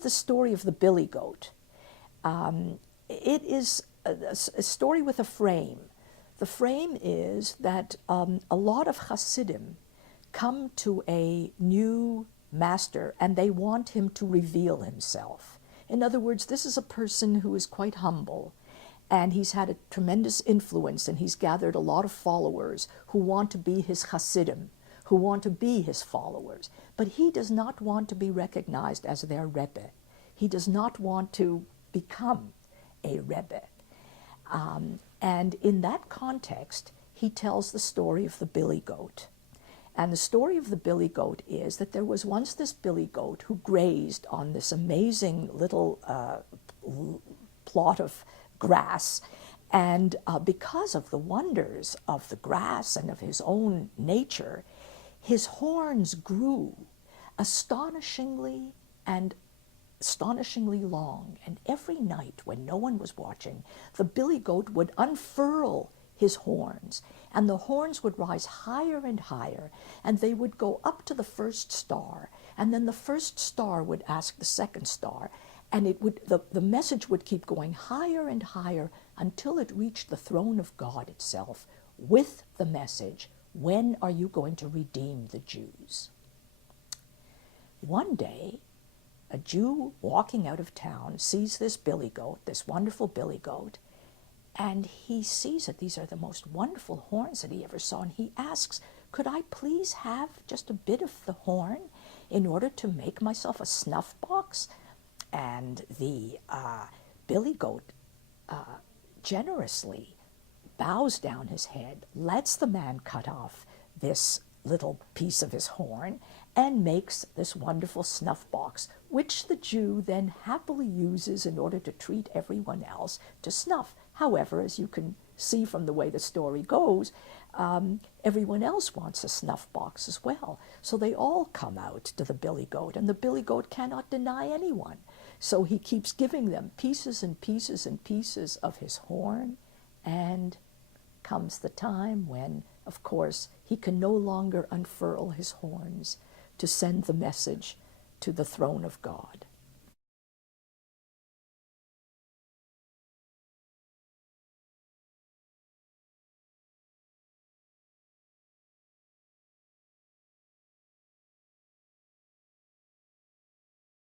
The story of the billy goat. It is a story with a frame. The frame is that a lot of Hasidim come to a new master and they want him to reveal himself. In other words, this is a person who is quite humble, and he's had a tremendous influence, and he's gathered a lot of followers who want to be his Hasidim, who want to be his followers. But he does not want to be recognized as their Rebbe. He does not want to become a Rebbe. And in that context, he tells the story of the billy goat. And the story of the billy goat is that there was once this billy goat who grazed on this amazing little plot of grass. And because of the wonders of the grass and of his own nature, his horns grew astonishingly long. And every night when no one was watching, the billy goat would unfurl his horns, and the horns would rise higher and higher, and they would go up to the first star, and then the first star would ask the second star, and it would the message would keep going higher and higher until it reached the throne of God itself with the message, "When are you going to redeem the Jews?" One day, a Jew walking out of town sees this billy goat, this wonderful billy goat, and he sees that these are the most wonderful horns that he ever saw, and he asks, "Could I please have just a bit of the horn in order to make myself a snuff box?" And the billy goat generously bows down his head, lets the man cut off this little piece of his horn, and makes this wonderful snuff box, which the Jew then happily uses in order to treat everyone else to snuff. However, as you can see from the way the story goes, everyone else wants a snuff box as well. So they all come out to the billy goat, and the billy goat cannot deny anyone. So he keeps giving them pieces and pieces and pieces of his horn, and comes the time when, of course, he can no longer unfurl his horns to send the message to the throne of God.